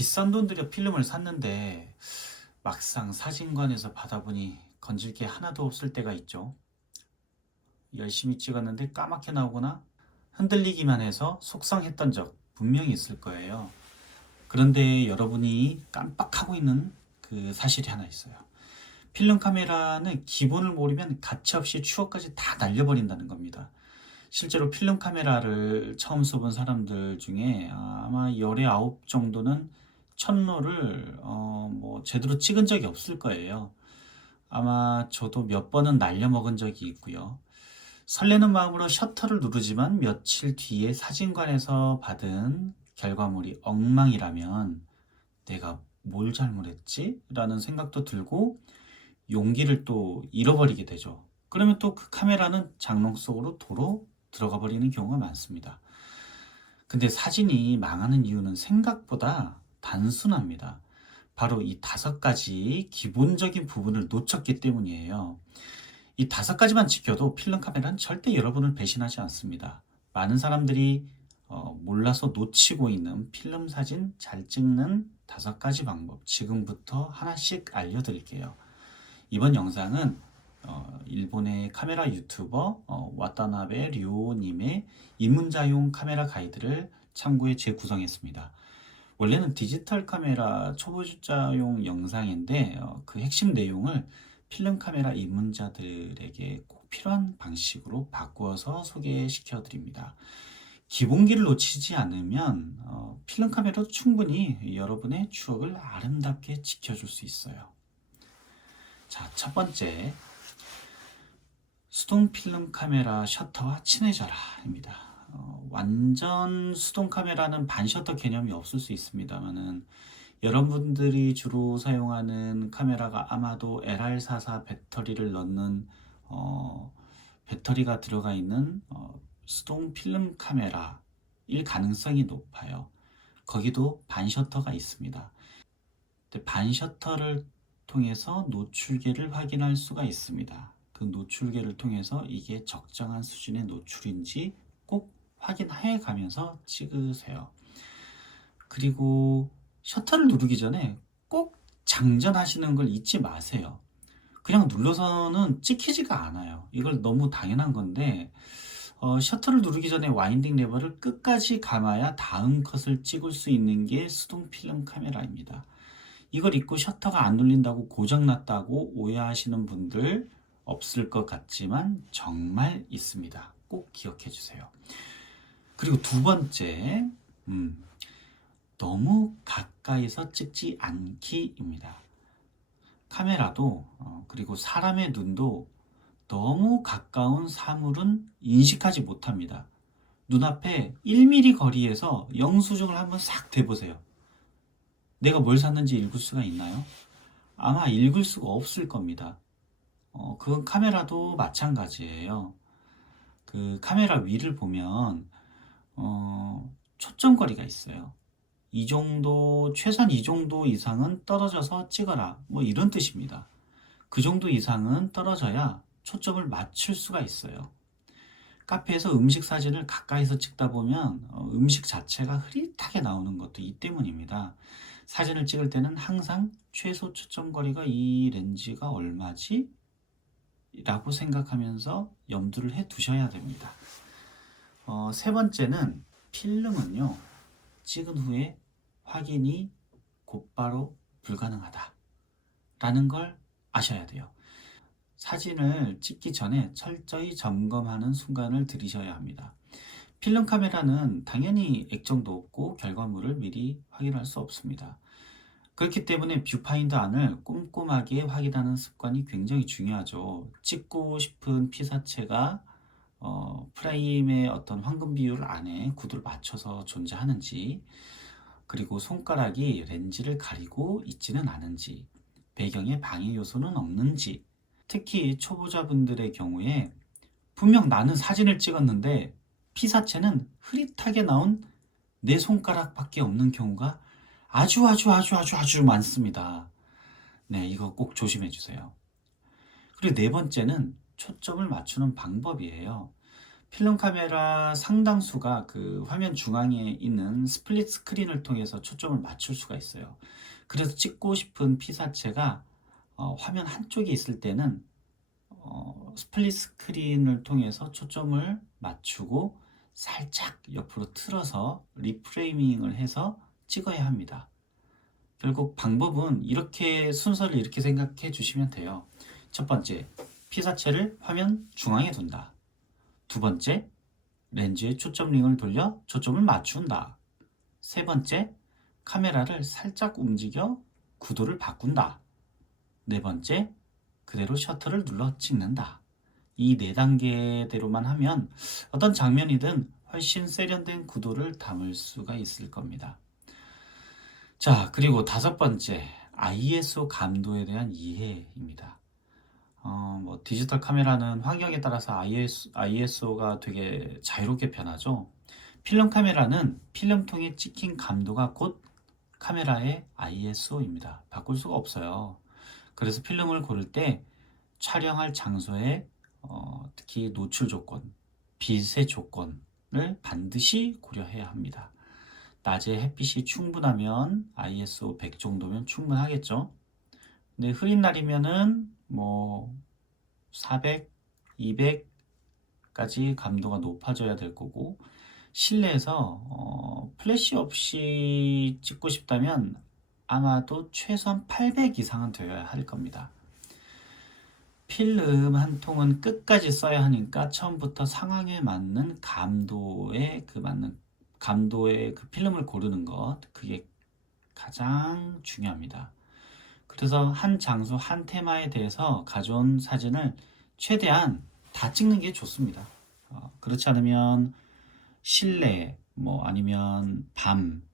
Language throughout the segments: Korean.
비싼 돈 들여 필름을 샀는데 막상 사진관에서 받아보니 건질 게 하나도 없을 때가 있죠. 열심히 찍었는데 까맣게 나오거나 흔들리기만 해서 속상했던 적 분명히 있을 거예요. 그런데 여러분이 깜빡하고 있는 그 사실이 하나 있어요. 필름 카메라는 기본을 모르면 가차없이 추억까지 다 날려버린다는 겁니다. 실제로 필름 카메라를 처음 써본 사람들 중에 아마 열의 아홉 정도는 첫로를 제대로 찍은 적이 없을 거예요. 아마 저도 몇 번은 날려먹은 적이 있고요. 설레는 마음으로 셔터를 누르지만 며칠 뒤에 사진관에서 받은 결과물이 엉망이라면 내가 뭘 잘못했지? 라는 생각도 들고 용기를 또 잃어버리게 되죠. 그러면 또 그 카메라는 장롱 속으로 도로 들어가 버리는 경우가 많습니다. 근데 사진이 망하는 이유는 생각보다 단순합니다. 바로 이 다섯 가지 기본적인 부분을 놓쳤기 때문이에요. 이 다섯 가지만 지켜도 필름 카메라는 절대 여러분을 배신하지 않습니다. 많은 사람들이 몰라서 놓치고 있는 필름 사진 잘 찍는 다섯 가지 방법 지금부터 하나씩 알려드릴게요. 이번 영상은 일본의 카메라 유튜버 와타나베 료님의 입문자용 카메라 가이드를 참고해 재구성했습니다. 원래는 디지털 카메라 초보자용 영상인데 그 핵심 내용을 필름 카메라 입문자들에게 꼭 필요한 방식으로 바꾸어서 소개시켜 드립니다. 기본기를 놓치지 않으면 필름 카메라도 충분히 여러분의 추억을 아름답게 지켜줄 수 있어요. 자, 첫 번째, 수동 필름 카메라 셔터와 친해져라입니다. 완전 수동 카메라는 반셔터 개념이 없을 수 있습니다만은 여러분들이 주로 사용하는 카메라가 아마도 LR44 배터리를 넣는 배터리가 들어가 있는 수동 필름 카메라일 가능성이 높아요. 거기도 반셔터가 있습니다. 반셔터를 통해서 노출계를 확인할 수가 있습니다. 그 노출계를 통해서 이게 적정한 수준의 노출인지 꼭 확인해 가면서 찍으세요. 그리고 셔터를 누르기 전에 꼭 장전하시는 걸 잊지 마세요. 그냥 눌러서는 찍히지가 않아요. 이걸 너무 당연한 건데 셔터를 누르기 전에 와인딩 레버를 끝까지 감아야 다음 컷을 찍을 수 있는 게 수동 필름 카메라입니다. 이걸 잊고 셔터가 안 눌린다고 고장났다고 오해하시는 분들 없을 것 같지만 정말 있습니다. 꼭 기억해 주세요. 그리고 두 번째, 너무 가까이서 찍지 않기입니다. 카메라도 그리고 사람의 눈도 너무 가까운 사물은 인식하지 못합니다. 눈앞에 1mm 거리에서 영수증을 한번 싹 대보세요. 내가 뭘 샀는지 읽을 수가 있나요? 아마 읽을 수가 없을 겁니다. 그건 카메라도 마찬가지예요. 그 카메라 위를 보면 초점거리가 있어요. 이 정도, 최소한 이 정도 이상은 떨어져서 찍어라. 뭐 이런 뜻입니다. 그 정도 이상은 떨어져야 초점을 맞출 수가 있어요. 카페에서 음식 사진을 가까이서 찍다 보면 음식 자체가 흐릿하게 나오는 것도 이 때문입니다. 사진을 찍을 때는 항상 최소 초점거리가 이 렌즈가 얼마지? 라고 생각하면서 염두를 해 두셔야 됩니다. 세 번째는 필름은요, 찍은 후에 확인이 곧바로 불가능하다 라는 걸 아셔야 돼요. 사진을 찍기 전에 철저히 점검하는 순간을 들이셔야 합니다. 필름 카메라는 당연히 액정도 없고 결과물을 미리 확인할 수 없습니다. 그렇기 때문에 뷰파인더 안을 꼼꼼하게 확인하는 습관이 굉장히 중요하죠. 찍고 싶은 피사체가 프레임의 어떤 황금 비율 안에 구도를 맞춰서 존재하는지, 그리고 손가락이 렌즈를 가리고 있지는 않은지, 배경에 방해 요소는 없는지, 특히 초보자분들의 경우에 분명 나는 사진을 찍었는데 피사체는 흐릿하게 나온 내 손가락밖에 없는 경우가 아주 많습니다. 네, 이거 꼭 조심해 주세요. 그리고 네 번째는 초점을 맞추는 방법이에요. 필름 카메라 상당수가 그 화면 중앙에 있는 스플릿 스크린을 통해서 초점을 맞출 수가 있어요. 그래서 찍고 싶은 피사체가 화면 한쪽에 있을 때는 스플릿 스크린을 통해서 초점을 맞추고 살짝 옆으로 틀어서 리프레이밍을 해서 찍어야 합니다. 결국 방법은 이렇게 순서를 이렇게 생각해 주시면 돼요. 첫 번째, 피사체를 화면 중앙에 둔다. 두 번째, 렌즈의 초점 링을 돌려 초점을 맞춘다. 세 번째, 카메라를 살짝 움직여 구도를 바꾼다. 네 번째, 그대로 셔터를 눌러 찍는다. 이 네 단계대로만 하면 어떤 장면이든 훨씬 세련된 구도를 담을 수가 있을 겁니다. 자, 그리고 다섯 번째, ISO 감도에 대한 이해입니다. 디지털 카메라는 환경에 따라서 ISO가 되게 자유롭게 변하죠. 필름 카메라는 필름통에 찍힌 감도가 곧 카메라의 ISO입니다. 바꿀 수가 없어요. 그래서 필름을 고를 때 촬영할 장소에 특히 노출 조건, 빛의 조건을 반드시 고려해야 합니다. 낮에 햇빛이 충분하면 ISO 100 정도면 충분하겠죠. 근데 흐린 날이면은 뭐 400, 200까지 감도가 높아져야 될 거고, 실내에서 플래시 없이 찍고 싶다면 아마도 최소한 800 이상은 되어야 할 겁니다. 필름 한 통은 끝까지 써야 하니까 처음부터 상황에 맞는 감도의 그 필름을 고르는 것, 그게 가장 중요합니다. 그래서 한 장소, 한 테마에 대해서 가져온 사진을 최대한 다 찍는 게 좋습니다. 그렇지 않으면 실내, 뭐 아니면 밤,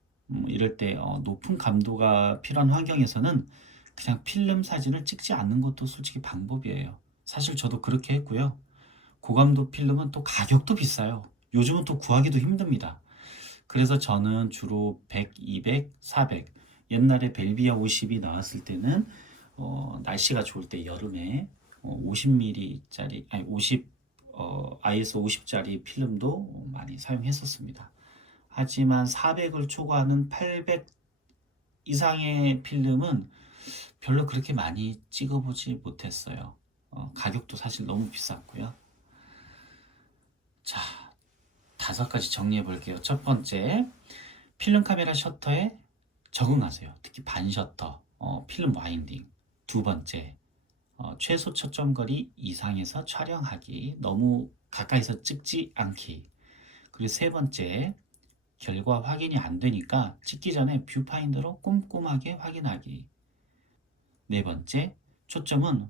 이럴 때 높은 감도가 필요한 환경에서는 그냥 필름 사진을 찍지 않는 것도 솔직히 방법이에요. 사실 저도 그렇게 했고요. 고감도 필름은 또 가격도 비싸요. 요즘은 또 구하기도 힘듭니다. 그래서 저는 주로 100, 200, 400, 옛날에 벨비아 50이 나왔을 때는 날씨가 좋을 때 여름에 50mm짜리 아니 50 ISO 50짜리 필름도 많이 사용했었습니다. 하지만 400을 초과하는 800 이상의 필름은 별로 그렇게 많이 찍어보지 못했어요. 가격도 사실 너무 비쌌고요. 자, 5가지 정리해 볼게요. 첫 번째, 필름 카메라 셔터에 적응하세요. 특히 반셔터, 필름 와인딩. 두 번째, 최소 초점 거리 이상에서 촬영하기. 너무 가까이서 찍지 않기. 그리고 세 번째, 결과 확인이 안 되니까 찍기 전에 뷰파인더로 꼼꼼하게 확인하기. 네 번째, 초점은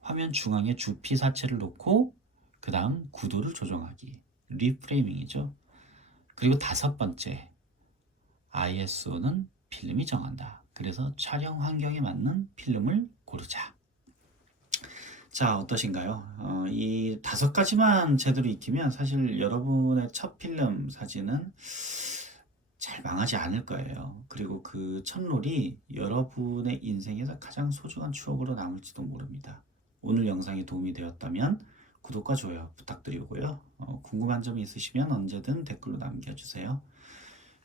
화면 중앙에 주피사체를 놓고 그 다음 구도를 조정하기. 리프레이밍이죠. 그리고 다섯 번째, ISO는 필름이 정한다. 그래서 촬영 환경에 맞는 필름을 고르자. 자, 어떠신가요? 이 5가지만 제대로 익히면 사실 여러분의 첫 필름 사진은 잘 망하지 않을 거예요. 그리고 그 첫롤이 여러분의 인생에서 가장 소중한 추억으로 남을지도 모릅니다. 오늘 영상이 도움이 되었다면 구독과 좋아요 부탁드리고요. 궁금한 점이 있으시면 언제든 댓글로 남겨주세요.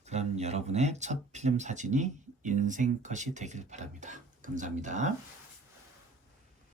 그럼 여러분의 첫 필름 사진이 인생 컷이 되길 바랍니다. 감사합니다.